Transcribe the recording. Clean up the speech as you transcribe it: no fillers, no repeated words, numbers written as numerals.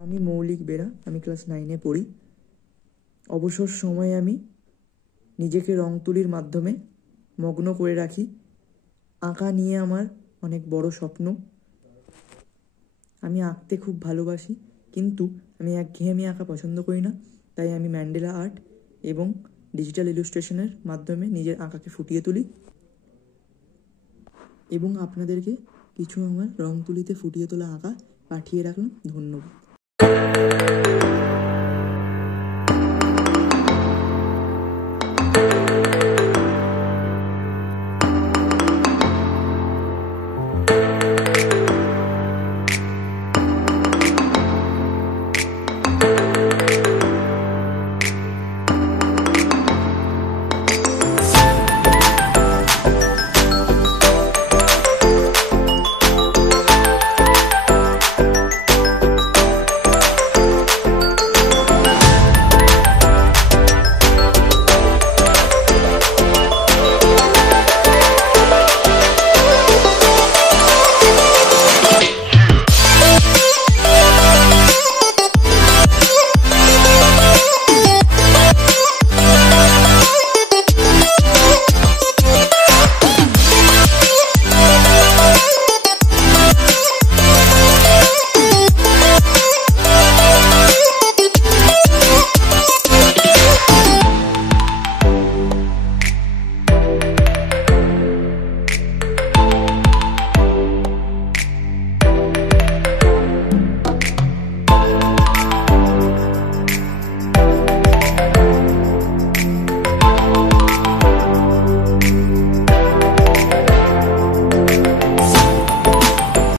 আমি মৌলিক বেরা, আমি ক্লাস 9-এ পড়ি। অবসর সময়ে আমি নিজেকে রং তুলির মাধ্যমে মগ্ন করে রাখি। আঁকা নিয়ে আমার অনেক বড় স্বপ্ন। আমি আঁকতে খুব ভালোবাসি, কিন্তু আমি একঘেয়েমি আঁকা পছন্দ করি না। তাই আমি ম্যান্ডেলা আর্ট এবং ডিজিটাল ইলাস্ট্রেশনের মাধ্যমে নিজের আঁকাকে ফুটিয়ে তুলি এবং আপনাদেরকে কিছু আমার রং তুলিতে ফুটিয়ে তোলা আঁকা পাঠিয়ে রাখলাম। ধন্যবাদ।